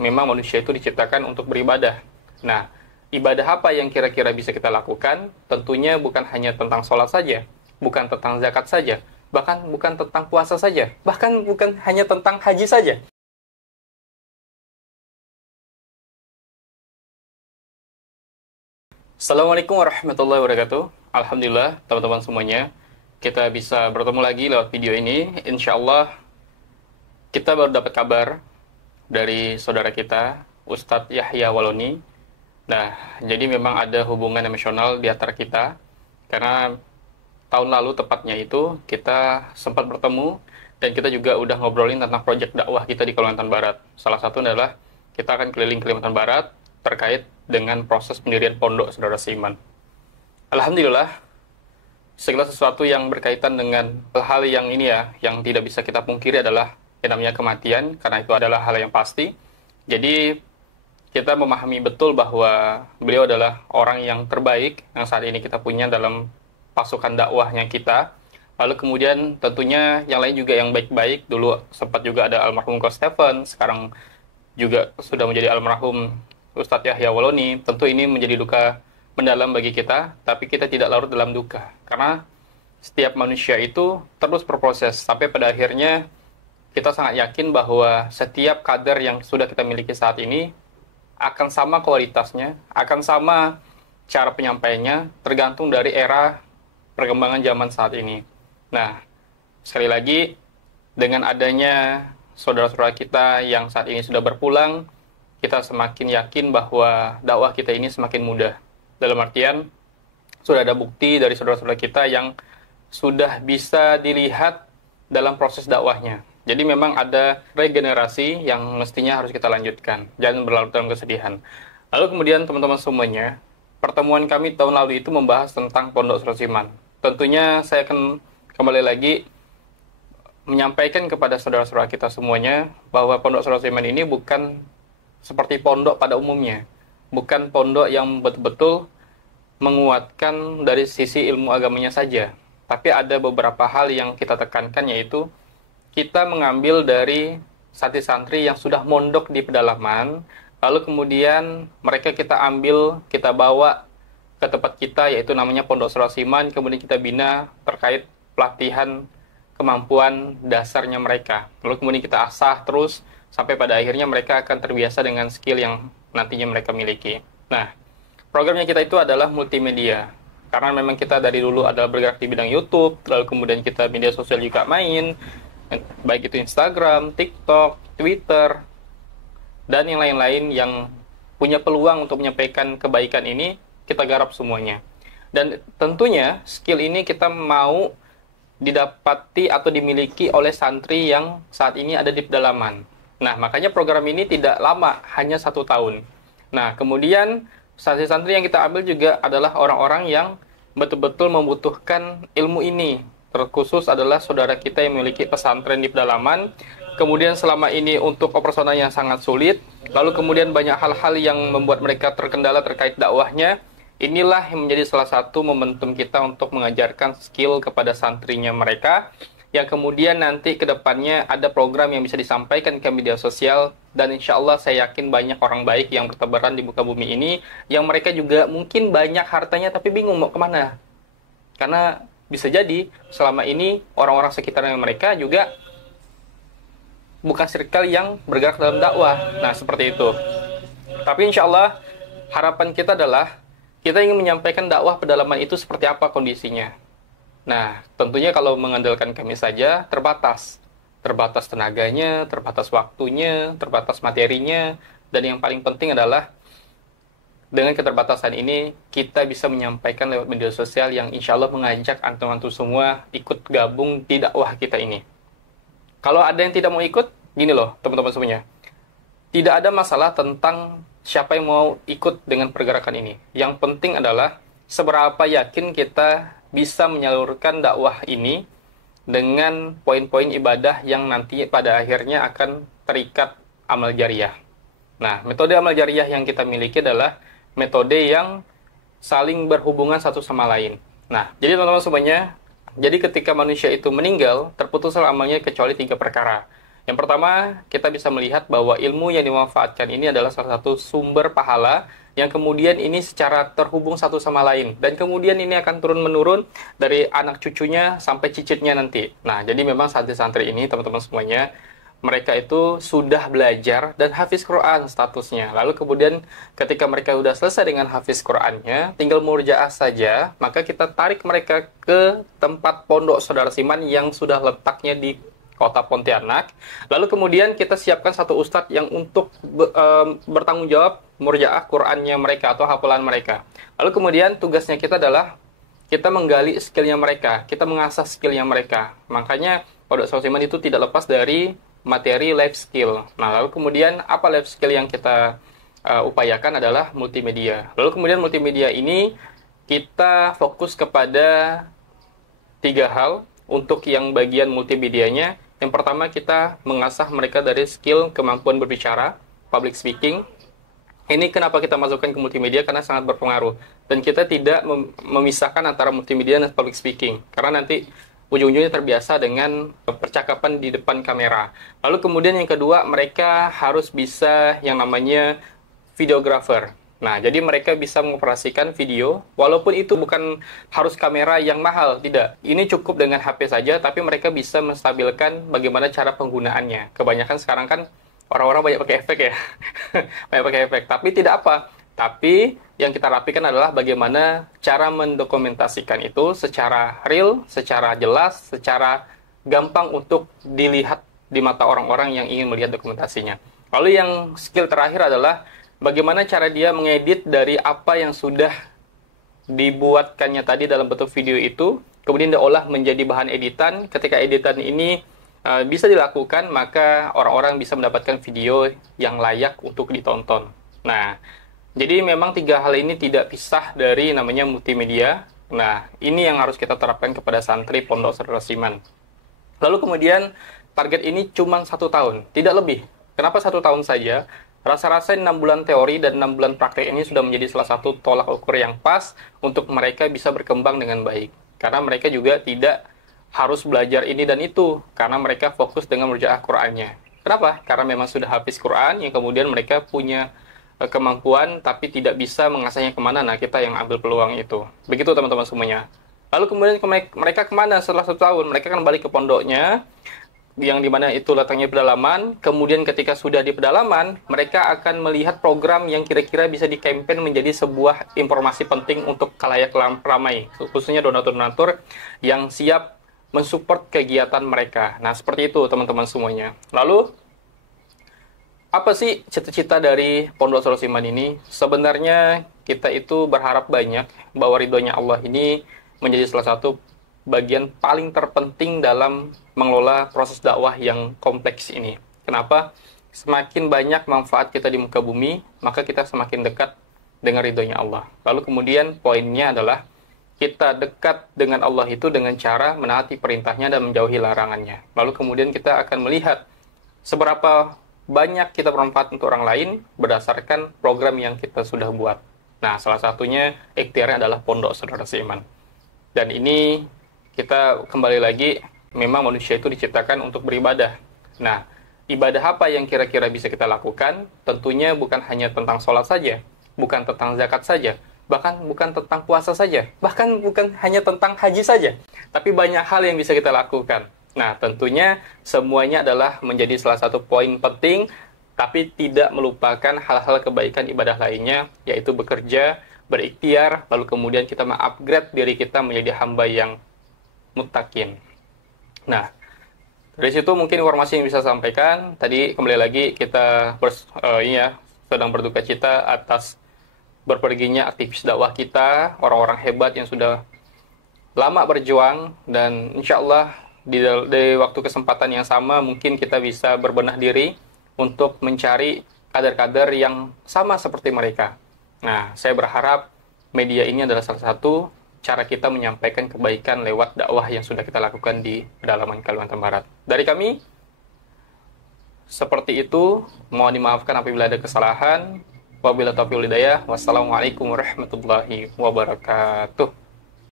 memang manusia itu diciptakan untuk beribadah. Nah, ibadah apa yang kira-kira bisa kita lakukan? Tentunya bukan hanya tentang sholat saja, bukan tentang zakat saja, bahkan bukan tentang puasa saja, bahkan bukan hanya tentang haji saja. Assalamualaikum warahmatullahi wabarakatuh. Alhamdulillah, teman-teman semuanya, kita bisa bertemu lagi lewat video ini. Insya Allah, kita baru dapat kabar dari saudara kita, Ustadz Yahya Waloni. Nah, jadi memang ada hubungan emosional di antara kita, karena tahun lalu tepatnya itu, kita sempat bertemu, dan kita juga udah ngobrolin tentang proyek dakwah kita di Kalimantan Barat. Salah satu adalah, kita akan keliling Kalimantan Barat, terkait dengan proses pendirian pondok saudara seiman. Alhamdulillah, segala sesuatu yang berkaitan dengan hal yang ini ya, yang tidak bisa kita pungkiri adalah yang namanya kematian, karena itu adalah hal yang pasti. Jadi, kita memahami betul bahwa beliau adalah orang yang terbaik yang saat ini kita punya dalam pasukan dakwahnya kita. Lalu kemudian tentunya yang lain juga yang baik-baik. Dulu sempat juga ada almarhum Coach Stephen, sekarang juga sudah menjadi almarhum Ustadz Yahya Waloni. Tentu ini menjadi duka mendalam bagi kita, tapi kita tidak larut dalam duka. Karena setiap manusia itu terus berproses, sampai pada akhirnya kita sangat yakin bahwa setiap kader yang sudah kita miliki saat ini akan sama kualitasnya, akan sama cara penyampaiannya, tergantung dari era perkembangan zaman saat ini. Nah, sekali lagi, dengan adanya saudara-saudara kita yang saat ini sudah berpulang, kita semakin yakin bahwa dakwah kita ini semakin mudah. Dalam artian, sudah ada bukti dari saudara-saudara kita yang sudah bisa dilihat dalam proses dakwahnya. Jadi memang ada regenerasi yang mestinya harus kita lanjutkan. Jangan berlarut dalam kesedihan. Lalu kemudian teman-teman semuanya, pertemuan kami tahun lalu itu membahas tentang Pondok Surasiman. Tentunya saya akan kembali lagi menyampaikan kepada saudara-saudara kita semuanya bahwa Pondok Surasiman ini bukan seperti pondok pada umumnya. Bukan pondok yang betul-betul menguatkan dari sisi ilmu agamanya saja. Tapi ada beberapa hal yang kita tekankan, yaitu kita mengambil dari santri-santri yang sudah mondok di pedalaman, lalu kemudian mereka kita ambil, kita bawa ke tempat kita, yaitu namanya Pondok Surasiman, kemudian kita bina terkait pelatihan kemampuan dasarnya mereka. Lalu kemudian kita asah terus, sampai pada akhirnya mereka akan terbiasa dengan skill yang nantinya mereka miliki. Nah, programnya kita itu adalah multimedia. Karena memang kita dari dulu adalah bergerak di bidang YouTube, lalu kemudian kita media sosial juga main, baik itu Instagram, TikTok, Twitter, dan yang lain-lain yang punya peluang untuk menyampaikan kebaikan ini, kita garap semuanya. Dan tentunya skill ini kita mau didapati atau dimiliki oleh santri yang saat ini ada di pedalaman. Nah, makanya program ini tidak lama, hanya 1 tahun. Nah, kemudian santri-santri yang kita ambil juga adalah orang-orang yang betul-betul membutuhkan ilmu ini. Terkhusus adalah saudara kita yang memiliki pesantren di pedalaman. Kemudian selama ini untuk operasionalnya sangat sulit. Lalu kemudian banyak hal-hal yang membuat mereka terkendala terkait dakwahnya. Inilah yang menjadi salah satu momentum kita untuk mengajarkan skill kepada santrinya mereka, yang kemudian nanti ke depannya ada program yang bisa disampaikan ke media sosial, dan insya Allah saya yakin banyak orang baik yang bertebaran di muka bumi ini, yang mereka juga mungkin banyak hartanya tapi bingung mau kemana. Karena bisa jadi selama ini orang-orang sekitarnya mereka juga bukan circle yang bergerak dalam dakwah. Nah, seperti itu. Tapi insya Allah harapan kita adalah kita ingin menyampaikan dakwah pedalaman itu seperti apa kondisinya. Nah, tentunya kalau mengandalkan kami saja terbatas. Terbatas tenaganya, terbatas waktunya, terbatas materinya, dan yang paling penting adalah dengan keterbatasan ini, kita bisa menyampaikan lewat media sosial yang insya Allah mengajak antum-antum semua ikut gabung di dakwah kita ini. Kalau ada yang tidak mau ikut, gini loh teman-teman semuanya. Tidak ada masalah tentang siapa yang mau ikut dengan pergerakan ini. Yang penting adalah seberapa yakin kita bisa menyalurkan dakwah ini dengan poin-poin ibadah yang nanti pada akhirnya akan terikat amal jariah. Nah, metode amal jariah yang kita miliki adalah metode yang saling berhubungan satu sama lain. Nah, jadi teman-teman semuanya, jadi ketika manusia itu meninggal, terputus amalnya kecuali 3 perkara. Yang pertama, kita bisa melihat bahwa ilmu yang dimanfaatkan ini adalah salah satu sumber pahala yang kemudian ini secara terhubung satu sama lain. Dan kemudian ini akan turun-menurun dari anak cucunya sampai cicitnya nanti. Nah, jadi memang santri-santri ini, teman-teman semuanya, mereka itu sudah belajar dan hafiz Quran statusnya. Lalu kemudian ketika mereka sudah selesai dengan hafiz Qurannya, tinggal murjaah saja, maka kita tarik mereka ke tempat pondok Saudara Siman yang sudah letaknya di kota Pontianak. Lalu kemudian kita siapkan satu ustadz yang untuk bertanggung jawab murjaah Qurannya mereka atau hafalan mereka. Lalu kemudian tugasnya kita adalah kita menggali skillnya mereka, kita mengasah skillnya mereka. Makanya pondok Saudara Siman itu tidak lepas dari materi life skill. Nah, lalu kemudian apa life skill yang kita upayakan adalah multimedia. Lalu kemudian multimedia ini kita fokus kepada 3 hal untuk yang bagian multimedianya. Yang pertama, kita mengasah mereka dari skill kemampuan berbicara, public speaking. Ini kenapa kita masukkan ke multimedia, karena sangat berpengaruh. Dan kita tidak memisahkan antara multimedia dan public speaking. Karena nanti ujung-ujungnya terbiasa dengan percakapan di depan kamera. Lalu kemudian yang kedua, mereka harus bisa yang namanya videographer. Nah, jadi mereka bisa mengoperasikan video, walaupun itu bukan harus kamera yang mahal, tidak. Ini cukup dengan HP saja, tapi mereka bisa menstabilkan bagaimana cara penggunaannya. Kebanyakan sekarang kan orang-orang banyak pakai efek ya, banyak pakai efek. Tapi tidak apa. Tapi yang kita rapikan adalah bagaimana cara mendokumentasikan itu secara real, secara jelas, secara gampang untuk dilihat di mata orang-orang yang ingin melihat dokumentasinya. Lalu yang skill terakhir adalah bagaimana cara dia mengedit dari apa yang sudah dibuatkannya tadi dalam bentuk video itu, kemudian diolah menjadi bahan editan. Ketika editan ini bisa dilakukan, maka orang-orang bisa mendapatkan video yang layak untuk ditonton. Nah, jadi memang 3 hal ini tidak pisah dari namanya multimedia. Nah, ini yang harus kita terapkan kepada santri Pondok Saudara Siman. Lalu kemudian target ini cuma 1 tahun, tidak lebih. Kenapa 1 tahun saja? Rasa-rasa 6 bulan teori dan 6 bulan praktek ini sudah menjadi salah satu tolak ukur yang pas untuk mereka bisa berkembang dengan baik. Karena mereka juga tidak harus belajar ini dan itu, karena mereka fokus dengan merjaah Qur'annya. Kenapa? Karena memang sudah hafiz Qur'an, yang kemudian mereka punya kemampuan tapi tidak bisa mengasahnya kemana. Nah, kita yang ambil peluang itu. Begitu teman-teman semuanya. Lalu kemudian mereka kemana setelah 1 tahun? Mereka akan balik ke pondoknya, yang dimana itu letaknya pedalaman. Kemudian ketika sudah di pedalaman, mereka akan melihat program yang kira-kira bisa di-campaign menjadi sebuah informasi penting untuk khalayak ramai, khususnya donatur-donatur yang siap mensupport kegiatan mereka. Nah, seperti itu teman-teman semuanya. Lalu apa sih cita-cita dari Pondok Saudara Siman ini? Sebenarnya kita itu berharap banyak bahwa ridhonya Allah ini menjadi salah satu bagian paling terpenting dalam mengelola proses dakwah yang kompleks ini. Kenapa? Semakin banyak manfaat kita di muka bumi, maka kita semakin dekat dengan ridhonya Allah. Lalu kemudian poinnya adalah kita dekat dengan Allah itu dengan cara menaati perintahnya dan menjauhi larangannya. Lalu kemudian kita akan melihat seberapa banyak kita bermanfaat untuk orang lain berdasarkan program yang kita sudah buat. Nah, salah satunya ikhtiarnya adalah Pondok Saudara Siman. Dan ini kita kembali lagi, memang manusia itu diciptakan untuk beribadah. Nah, ibadah apa yang kira-kira bisa kita lakukan? Tentunya bukan hanya tentang sholat saja, bukan tentang zakat saja, bahkan bukan tentang puasa saja, bahkan bukan hanya tentang haji saja, tapi banyak hal yang bisa kita lakukan. Nah, tentunya semuanya adalah menjadi salah satu poin penting, tapi tidak melupakan hal-hal kebaikan ibadah lainnya, yaitu bekerja, berikhtiar, lalu kemudian kita mengupgrade diri kita menjadi hamba yang muttaqin. Nah, dari situ mungkin informasi yang bisa saya sampaikan. Tadi kembali lagi kita sedang berduka cita atas berperginya aktivis dakwah kita, orang-orang hebat yang sudah lama berjuang, dan insya Allah di waktu kesempatan yang sama mungkin kita bisa berbenah diri untuk mencari kader-kader yang sama seperti mereka. Nah, saya berharap media ini adalah salah satu cara kita menyampaikan kebaikan lewat dakwah yang sudah kita lakukan di pedalaman Kalimantan Barat. Dari kami, seperti itu. Mohon dimaafkan apabila ada kesalahan. Wabillahi taufiq wal hidayah. Wassalamualaikum warahmatullahi wabarakatuh.